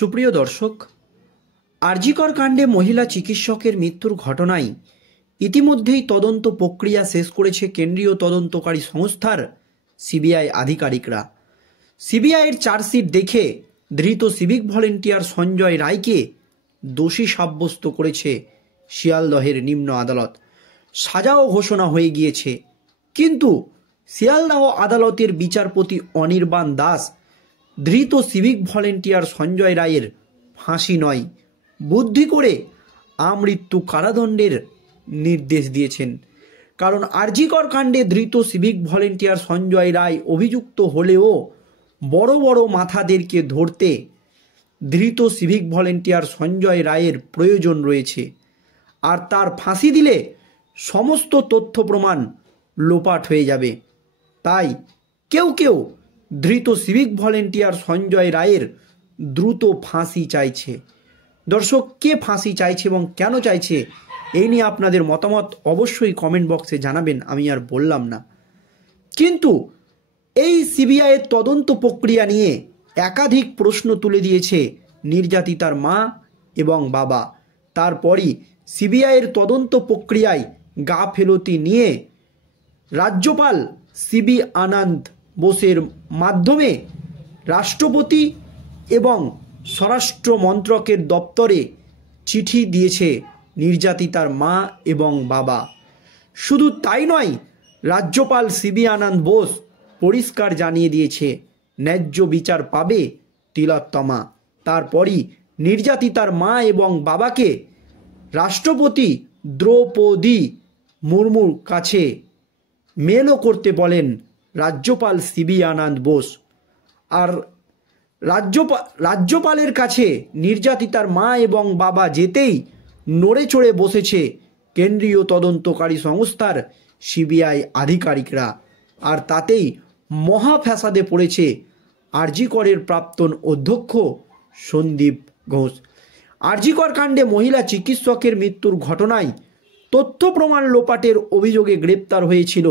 সুপ্রিয় দর্শক, আরজিকর কাণ্ডে মহিলা চিকিৎসকের মৃত্যুর ঘটনায় ইতিমধ্যেই তদন্ত প্রক্রিয়া শেষ করেছে কেন্দ্রীয় তদন্তকারী সংস্থার সিবিআই আধিকারিকরা। সিবিআইয়ের চার্জশিট দেখে ধৃত সিভিক ভলেন্টিয়ার সঞ্জয় রায়কে দোষী সাব্যস্ত করেছে শিয়ালদহের নিম্ন আদালত। সাজাও ঘোষণা হয়ে গিয়েছে, কিন্তু শিয়ালদহ আদালতের বিচারপতি অনির্বাণ দাস ধৃত সিভিক ভলেন্টিয়ার সঞ্জয় রায়ের ফাঁসি নয়, বুদ্ধি করে আমৃত্যু কারাদণ্ডের নির্দেশ দিয়েছেন। কারণ আরজিকর কাণ্ডে ধৃত সিভিক ভলেন্টিয়ার সঞ্জয় রায় অভিযুক্ত হলেও বড় বড় মাথাদেরকে ধরতে ধৃত সিভিক ভলেন্টিয়ার সঞ্জয় রায়ের প্রয়োজন রয়েছে। আর তার ফাঁসি দিলে সমস্ত তথ্য প্রমাণ লোপাট হয়ে যাবে। তাই কেউ কেউ ধৃত সিভিক ভলেন্টিয়ার সঞ্জয় রায়ের দ্রুত ফাঁসি চাইছে। দর্শক, কে ফাঁসি চাইছে এবং কেন চাইছে এই নিয়ে আপনাদের মতামত অবশ্যই কমেন্ট বক্সে জানাবেন, আমি আর বললাম না। কিন্তু এই সিবিআইয়ের তদন্ত প্রক্রিয়া নিয়ে একাধিক প্রশ্ন তুলে দিয়েছে নির্যাতিতার মা এবং বাবা। তারপরই সিবিআইয়ের তদন্ত প্রক্রিয়ায় গাফেলতি নিয়ে রাজ্যপাল সিবি আনন্দ বোসের মাধ্যমে রাষ্ট্রপতি এবং স্বরাষ্ট্র মন্ত্রকের দপ্তরে চিঠি দিয়েছে নির্যাতিতার মা এবং বাবা। শুধু তাই নয়, রাজ্যপাল সিবি আনন্দ বোস পরিষ্কার জানিয়ে দিয়েছে ন্যায্য বিচার পাবে তিলোত্তমা। তারপরই নির্যাতিতার মা এবং বাবাকে রাষ্ট্রপতি দ্রৌপদী মুর্মুর কাছে মেলও করতে বলেন রাজ্যপাল সিবি আনন্দ বোস। আর রাজ্যপালের কাছে নির্যাতিতার মা এবং বাবা যেতেই নড়ে চড়ে বসেছে কেন্দ্রীয় তদন্তকারী সংস্থার সিবিআই আধিকারিকরা। আর তাতেই মহা ফ্যাসাদে পড়েছে আরজিকরের প্রাক্তন অধ্যক্ষ সন্দীপ ঘোষ। আরজিকর কাণ্ডে মহিলা চিকিৎসকের মৃত্যুর ঘটনায় তথ্য প্রমাণ লোপাটের অভিযোগে গ্রেপ্তার হয়েছিল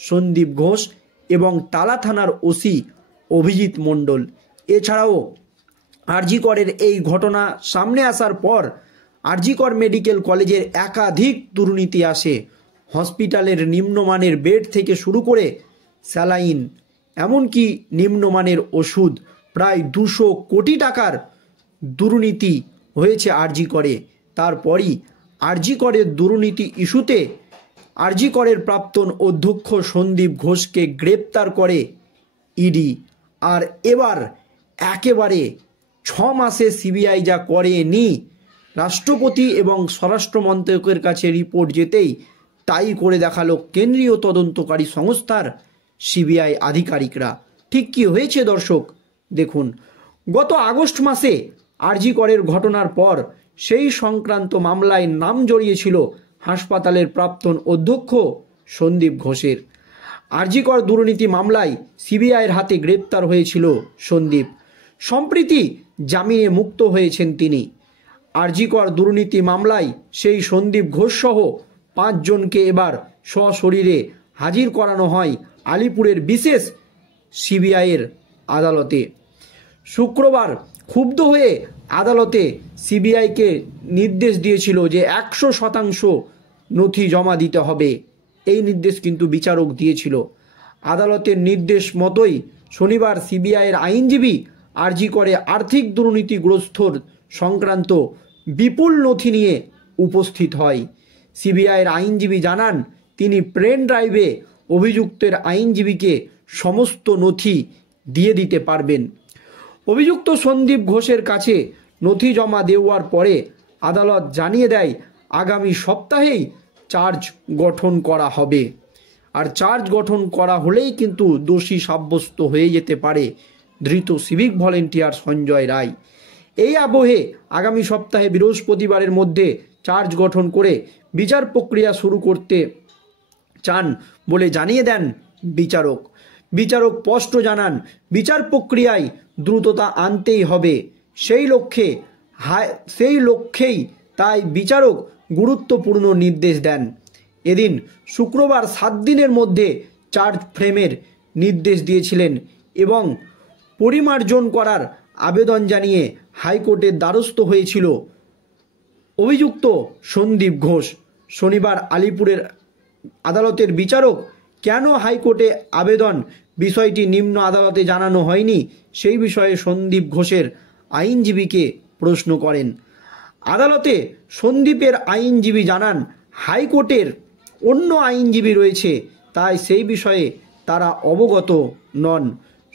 সন্দীপ ঘোষ এবং তালা থানার ওসি অভিজিৎ মণ্ডল। এছাড়াও আরজিকরের এই ঘটনা সামনে আসার পর আরজিকর মেডিকেল কলেজের একাধিক দুর্নীতি আসে। হসপিটালের নিম্নমানের বেড থেকে শুরু করে স্যালাইন, এমনকি নিম্নমানের ওষুধ, প্রায় 200 কোটি টাকার দুর্নীতি হয়েছে আরজিকরে। তারপরই আরজিকরের দুর্নীতি ইস্যুতে আরজিকরের প্রাক্তন অধ্যক্ষ সন্দীপ ঘোষকে গ্রেপ্তার করে ইডি। আর এবার একেবারে 6 মাসে সিবিআই যা করেনি, রাষ্ট্রপতি এবং স্বরাষ্ট্র মন্ত্রকের কাছে রিপোর্ট যেতেই তাই করে দেখালো কেন্দ্রীয় তদন্তকারী সংস্থার সিবিআই আধিকারিকরা। ঠিক কী হয়েছে দর্শক দেখুন। গত আগস্ট মাসে আরজিকরের ঘটনার পর সেই সংক্রান্ত মামলায় নাম জড়িয়েছিল হাসপাতালের প্রাক্তন অধ্যক্ষ সন্দীপ ঘোষের। আরজিকর দুর্নীতি মামলায় সিবিআইয়ের হাতে গ্রেপ্তার হয়েছিল সন্দীপ। সম্প্রতি জামিনে মুক্ত হয়েছেন তিনি। আরজিকর দুর্নীতি মামলায় সেই সন্দীপ ঘোষ সহ 5 জনকে এবার সশরীরে হাজির করানো হয় আলিপুরের বিশেষ সিবিআইয়ের আদালতে। শুক্রবার ক্ষুব্ধ হয়ে আদালতে সিবিআইকে নির্দেশ দিয়েছিল যে 100% নথি জমা দিতে হবে। এই নির্দেশ কিন্তু বিচারক দিয়েছিল। আদালতের নির্দেশ মতোই শনিবার সিবিআইয়ের আইনজীবী আরজিকরে আর্থিক দুর্নীতিগ্রস্তর সংক্রান্ত বিপুল নথি নিয়ে উপস্থিত হয়। সিবিআইয়ের আইনজীবী জানান তিনি পেন ড্রাইভে অভিযুক্তের আইনজীবীকে সমস্ত নথি দিয়ে দিতে পারবেন। অভিযুক্ত সন্দীপ ঘোষের কাছে নথি জমা দেওয়ার পরে আদালত জানিয়ে দেয় আগামী সপ্তাহেই চার্জ গঠন করা হবে। আর চার্জ গঠন করা হলেই কিন্তু দোষী সাব্যস্ত হয়ে যেতে পারে ধৃত সিভিক ভলেন্টিয়ার সঞ্জয় রায়। এই আবহে আগামী সপ্তাহে বৃহস্পতিবারের মধ্যে চার্জ গঠন করে বিচার প্রক্রিয়া শুরু করতে চান বলে জানিয়ে দেন বিচারক। বিচারক স্পষ্ট জানান বিচার প্রক্রিয়ায় দ্রুততা আনতেই হবে। সেই লক্ষ্যেই তাই বিচারক গুরুত্বপূর্ণ নির্দেশ দেন। এদিন শুক্রবার 7 দিনের মধ্যে চার্জ ফ্রেমের নির্দেশ দিয়েছিলেন এবং পরিমার্জন করার আবেদন জানিয়ে হাইকোর্টের দ্বারস্থ হয়েছিল অভিযুক্ত সন্দীপ ঘোষ। শনিবার আলিপুরের আদালতের বিচারক কেন হাইকোর্টে আবেদন বিষয়টি নিম্ন আদালতে জানানো হয়নি সেই বিষয়ে সন্দীপ ঘোষের আইনজীবীকে প্রশ্ন করেন। আদালতে সন্দীপের আইনজীবী জানান, হাইকোর্টের অন্য আইনজীবী রয়েছে, তাই সেই বিষয়ে তারা অবগত নন।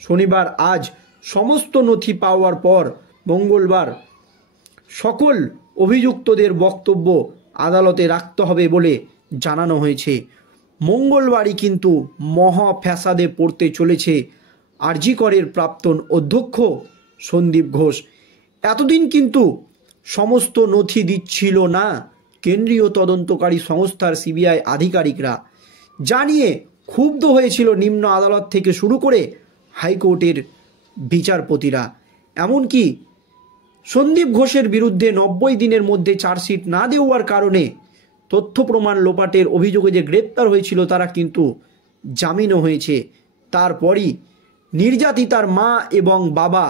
শনিবার আজ সমস্ত নথি পাওয়ার পর মঙ্গলবার সকল অভিযুক্তদের বক্তব্য আদালতে রাখতে হবে বলে জানানো হয়েছে। মঙ্গলবারই কিন্তু মহা ফ্যাসাদে পড়তে চলেছে আরজি করের প্রাক্তন অধ্যক্ষ সন্দীপ ঘোষ। এতদিন কিন্তু সমস্ত নথি দিচ্ছিল না কেন্দ্রীয় তদন্তকারী সংস্থার সিবিআই আধিকারিকরা, জানিয়ে ক্ষুব্ধ হয়েছিল নিম্ন আদালত থেকে শুরু করে হাইকোর্টের বিচারপতিরা। এমনকি সন্দীপ ঘোষের বিরুদ্ধে 90 দিনের মধ্যে চার্জশিট না দেওয়ার কারণে তথ্য প্রমাণ লোপাটের অভিযোগে যে গ্রেপ্তার হয়েছিল তারা কিন্তু জামিনও হয়েছে। তারপরই নির্যাতিতার মা এবং বাবা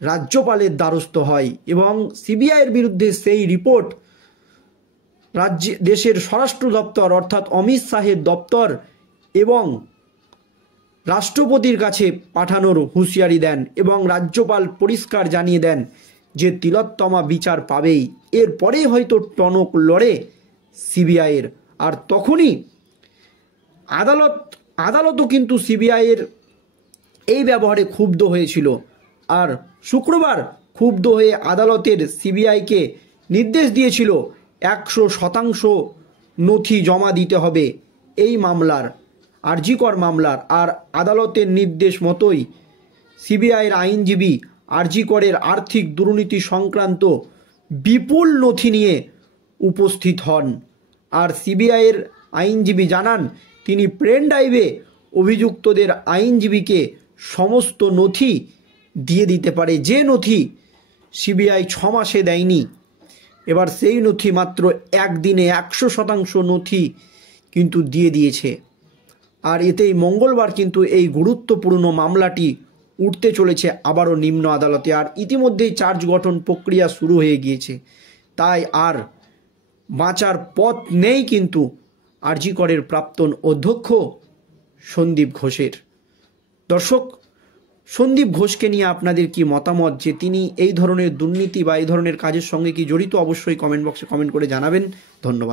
রাজ্যপালের দ্বারস্থ হয় এবং সিবিআইয়ের বিরুদ্ধে সেই রিপোর্ট দেশের স্বরাষ্ট্র দপ্তর অর্থাৎ অমিত শাহের দপ্তর এবং রাষ্ট্রপতির কাছে পাঠানোর হুঁশিয়ারি দেন এবং রাজ্যপাল পরিষ্কার জানিয়ে দেন যে তিলোত্তমা বিচার পাবেই। এরপরে হয়তো টনক লড়ে সিবিআইয়ের, আর তখনই আদালতও কিন্তু সিবিআইয়ের এই ব্যবহারে ক্ষুব্ধ হয়েছিল। আর শুক্রবার ক্ষুব্ধ হয়ে আদালতের সিবিআইকে নির্দেশ দিয়েছিল 100% নথি জমা দিতে হবে এই মামলার, আরজি কর মামলার। আর আদালতের নির্দেশ মতোই সিবিআইয়ের আইনজীবী আরজি করের আর্থিক দুর্নীতি সংক্রান্ত বিপুল নথি নিয়ে উপস্থিত হন। আর সিবিআইয়ের আইনজীবী জানান, তিনি পেন ড্রাইভে অভিযুক্তদের আইনজীবীকে সমস্ত নথি দিয়ে দিতে পারে, যে নথি সিবিআই 6 মাসে দেয়নি। এবার সেই নথি মাত্র একদিনে 100% নথি কিন্তু দিয়ে দিয়েছে। আর এতেই মঙ্গলবার কিন্তু এই গুরুত্বপূর্ণ মামলাটি উঠতে চলেছে আবারও নিম্ন আদালতে। আর ইতিমধ্যেই চার্জ গঠন প্রক্রিয়া শুরু হয়ে গিয়েছে, তাই আর বাঁচার পথ নেই কিন্তু আরজি করের প্রাক্তন অধ্যক্ষ সন্দীপ ঘোষের। দর্শক, সন্দীপ ঘোষকে নিয়ে আপনাদের কি মতামত, যে তিনি এই ধরনের দুর্নীতি বা এই ধরনের কাজের সঙ্গে কি জড়িত? অবশ্যই কমেন্ট বক্সে কমেন্ট করে জানাবেন। ধন্যবাদ।